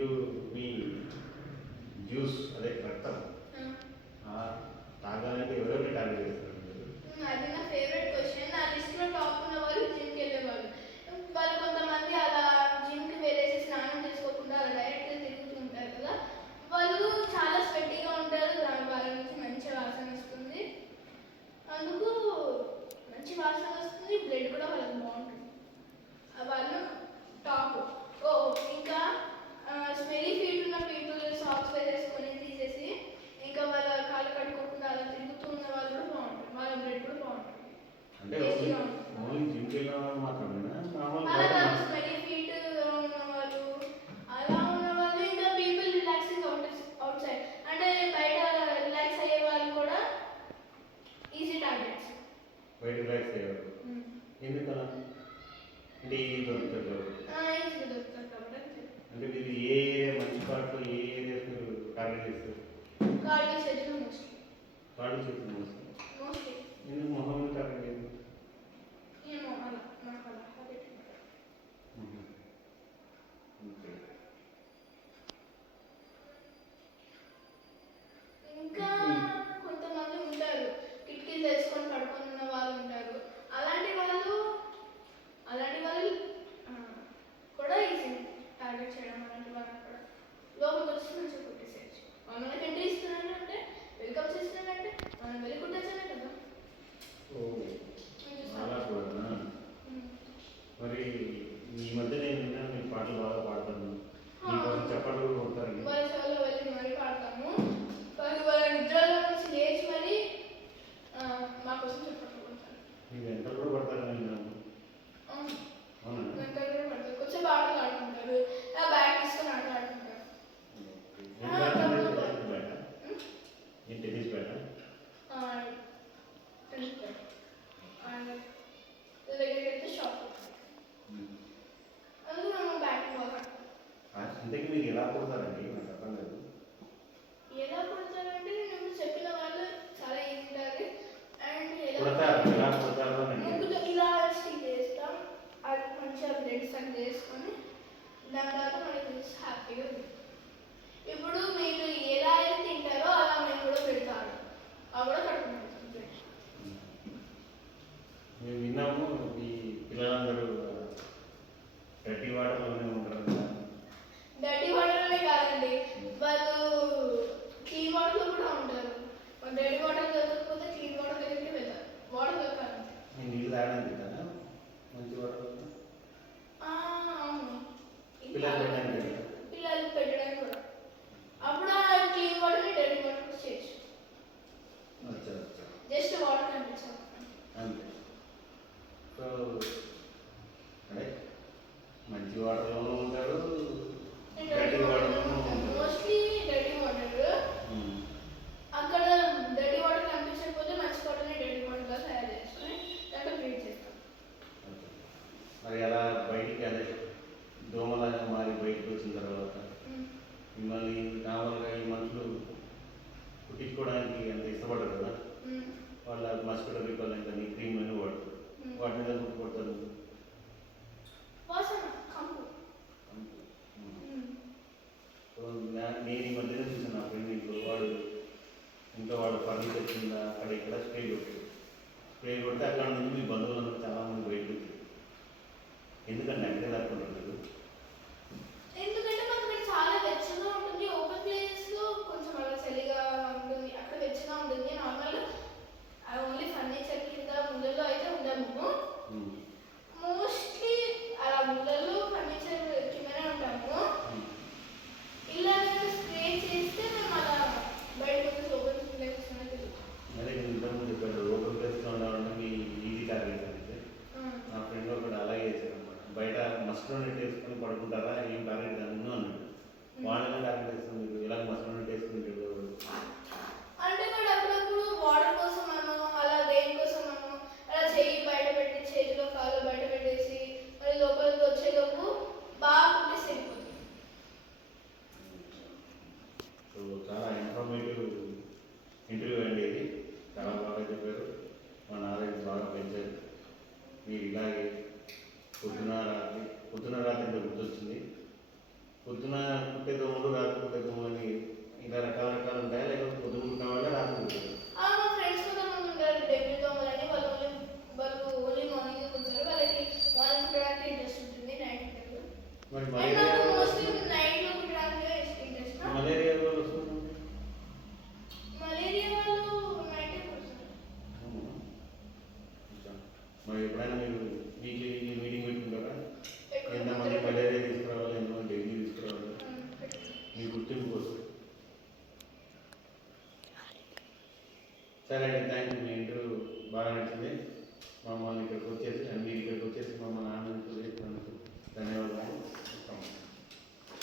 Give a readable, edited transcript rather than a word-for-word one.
మీరు మీ జ్యూస్ అదే రక్తం తాగడానికి ఎవరెవరిని టార్గెట్ చేస్తారు? అది నా ఫేవరెట్ క్వశ్చన్. నా లిస్ట్లో టాప్ ఉన్న వాళ్ళు జిమ్కి వెళ్ళేవాళ్ళు. వాళ్ళు కొంతమంది అలా జిమ్కి వెళ్ళేసి స్నానం చేసుకోకుండా అలా డైరెక్ట్గా తిరుగుతూ ఉంటారు కదా, వాళ్ళు చాలా స్వెట్టీగా ఉంటారు. వాళ్ళ నుంచి మంచి వాసన వస్తుంది. అందుకు మంచి వాసన వస్తుంది, బ్లడ్ కూడా వాళ్ళకి బాగుంటుంది. వాళ్ళు టాప్. ఇంకా స్మెల్లీ ఫీట్ ఉన్న పీపుల్ సాక్స్ వేసేసుకొని తీసేసి ఇంకా వాళ్ళ కాళ్ళు కట్టుకోకుండా అలా తిరుగుతూ ఉన్న వాళ్ళు కూడా బాగుంటుంది. వాళ్ళ బ్లడ్ కూడా బాగుంటుంది. అంటే ఓన్లీ జిమ్కి వెళ్ళిన వాళ్ళు మాత్రమేనా? అలా స్మెల్లీ ఫీట్ ఉన్న వాళ్ళు, అలా ఉన్న వాళ్ళు, ఇంకా పీపుల్ రిలాక్సింగ్ అవుట్ సైడ్ అంటే బయట రిలాక్స్ అయ్యే వాళ్ళు కూడా ఈజీ టార్గెట్స్. బయట రిలాక్స్ అయ్యేవారు ఎందుకలా? అంటే ఈజీ దొరుకుతారు ఈజీగా దొరుకుతారు కాబట్టి. అంటే మీరు ఏ ఏరియా మంచి పార్ట్లో ఏ ఏరియాస్ మీరు టార్గెట్ చేస్తారు? కాళ్ళు చేతులు మోస్ట్లీ. కాళ్ళు చేతులు మోస్ట్లీ ఎందుకు మొహం టార్గెట్ చేయండి? ఏమో అలా నాకు అలా హ్యాబిట్. ఇంకా కొంతమంది ఉంటారు కిటికీలు తెచ్చుకొని పడుకొని ఉన్న వాళ్ళు ఉంటారు. అలాంటి వాళ్ళు కూడా ఈజీ టార్గెట్ చేయడం. అలాంటి వాళ్ళని కూడా లోపలికి వచ్చి మంచిగా కుట్టేసేయచ్చు. మనకి ఎంట్రీ ఇస్తున్నాడు అంటే, వెల్కమ్ చేస్తున్నాడంటే మనం వెళ్ళి కుట్టేసానే కదా. అలా కూడా. మరి ఈ మధ్య నేను విన్నాను మీ పాటలు బాగా పాడతాను, మీకోసం చెప్పాలి కూడా కొడతారు. వాళ్ళ షోలో వెళ్ళి మరీ పాడతాము. వాళ్ళ నిద్రలో నుంచి లేచి మరీ మా కోసం చెప్పట్లు కొడతారు. మీ వెంటలు కూడా పడతారని విన్నాను. అవునా? వెంటలు కూడా పడతారు. కొంచెం ఆటలు ఆడుకుంటారు, బ్యాగ్ తీసుకొని ఆటలు ఆడుకుంటారు. టెన్నిస్ బ్యాటా? టెన్నిస్ బ్యాట్ దగ్గరికి షాప్. అందుకు మనం బ్యాట్ బాగా. ఇంతకీ మీరు ఎలా కొడతారండి? నాకు అర్థం కాదు. ఎలా కొడతారంటే నేను చెప్పిన వాళ్ళు చాలా ఈజీ టార్గెట్. అండ్ ఎలా కొడతారు ముగ్గులు ఇలా స్టిక్ చేస్తాం, అది మంచిగా బ్లడ్ సక్ చేసుకొని దాని తర్వాత మనకి హ్యాపీగా ఉంది. ఇప్పుడు మీరు ఎలా అయితే తింటారో అలా మేము కూడా పెడతారు, అవి కూడా కట్టుకుంటాం. మేము విన్నాము ఈ పిల్లలందరూ డర్టీ వాటర్లోనే ఉంటారు. డర్టీ వాటర్లోనే కాదండి, వాళ్ళు క్లీన్ వాటర్లో కూడా ఉంటారు. డర్టీ వాటర్ దొరకకపోతే క్లీన్ వాటర్ దగ్గరికి వెళ్తారు. వాటర్ దొరకాలి నీళ్ళు తాగడానికి కదా మంచి వాటర్. అవును, పిల్లలు పెట్టడానికి కూడా. అప్పుడు క్లీన్ వాటర్ని డర్టీ వాటర్ చేయొచ్చు. జస్ట్ వాటర్ కనిపించాలి అంతే. సో అదే మంచి వాటర్లోనూ ఉంటారు, డర్టీ వాటర్లోనూ ఉంటారు. Mostly dirty water. అక్కడ డర్టీ వాటర్ కనిపించకపోతే మంచి వాటర్ని డర్టీ వాటర్గా తయారు చేసుకొని దాంట్లో క్రియేట్ చేస్తాం. మరి అలా బయటికి అదే దోమలాగా మారి బయటకు వచ్చిన తర్వాత మిమ్మల్ని నార్మల్గా ఈ మనుషులు కుట్టించుకోవడానికి అంత ఇష్టపడరు కదా, వాళ్ళ మస్కిటో రిపెల్లెంట్ అని క్రీమ్ అని వాడతారు. వాటి మీద కొడతారు. నేను ఈ మధ్యన చూసాను నా ఫ్రెండ్ ఇంట్లో వాడు ఫర్నిచర్ కింద అక్కడ ఇక్కడ స్ప్రే కొట్టాడు. స్ప్రే కొడితే అక్కడ నుంచి మీ బంధువులందరూ చాలామంది బయటకు వచ్చారు. ఎందుకంటే అక్కడే తట్టుకుంటారు. ఎందుకంటే మనకు ఇక్కడ చాలా వెచ్చగా ఉంటుంది. ఓపెన్ ప్లేసెస్లో కొంచెం అలా చలిగా ఉంటుంది, అక్కడ వెచ్చగా ఉంటుంది. నార్మల్గా ఓన్లీ ఫర్నిచర్ కింద ముళ్ళలో అయితే ఉండము. మోస్ట్లీ అలా ముళ్ళలో ఫర్నిచర్ కిందనే ఉంటాము. ఇలా స్ప్రే చేస్తే మేము అలా బయటకు ఓపెన్ ప్లేసెస్ అదే నేను ఇంతకుముందు చెప్పాడు ఓపెన్ ప్లేస్లో ఉండాలంటే మీ ఈజీ టార్గెట్ అంటే నా ఫ్రెండ్ ఒకటి అలాగే చేశారు అనమాట. బయట మస్కిటో నెట్ వేసుకొని పడుకుంటారా ఏం టార్గెట్ అన్నీ అన్నాడు. వాళ్ళని టార్గెట్ వేస్తుంది మీకు ఇలా మస్కిటో నెట్ వేసుకుంటాడు అంటే కూడా అప్పుడప్పుడు వాటర్ కోసం అలా దేనికోసం అలా చెయ్యి బయట పెట్టి చేతిలో కాళ్ళు బయట పెట్టేసి మరి లోపలికి వచ్చేలోపు బాగా కుట్టేసి వెళ్ళిపోతుంది. సో చాలా ఇన్ఫర్మేటివ్ ఇంటర్వ్యూ అండి ఇది. చాలా బాగా చెప్పారు, మా నాలెడ్జ్ బాగా పెంచారు. మీరు ఇలాగే పొద్దున రాత్రి గుర్తొచ్చింది. పొద్దున పుట్టే దోమలు రాత్రి పుట్టే దోమలు అని ఇలా రకాలు ఉంటాయా, లేకపోతే పొద్దున పుట్టిన వాళ్ళ రాత్రి పుట్టారు? మా ఫ్రెండ్స్ కొంతమంది ఉంటారు డెంగ్యూ దోమలని, వాళ్ళు ఓన్లీ మార్నింగ్ కుడతారు, వాళ్ళకి మార్నింగ్ కుట్టడానికి ఇంట్రెస్ట్ ఉంటుంది, నైట్ కుట్టరు. మరి అండ్ మలేరియా నాకు మోస్ట్లీ నైట్లో కుట్టడానికి ఇంట్రెస్ట్. మలేరియా వాళ్ళు వస్తుంది. మలేరియా వాళ్ళు నైటే కుడతారు. మరి ఎప్పుడైనా మీరు వీక్లీ మీటింగ్ పెట్టుకుంటారా? ఎంతమంది మలేరియా తీసుకురావాలి, ఎంతమంది డెంగ్యూ తీసుకురావాలి, మీ గుర్తింపు కోసం. సరే అండి, థ్యాంక్ యూ. మీ ఇంటర్వ్యూ బాగా నచ్చింది. మమ్మల్ని ఇక్కడికి వచ్చేసి మీరు ఇక్కడికి వచ్చేసి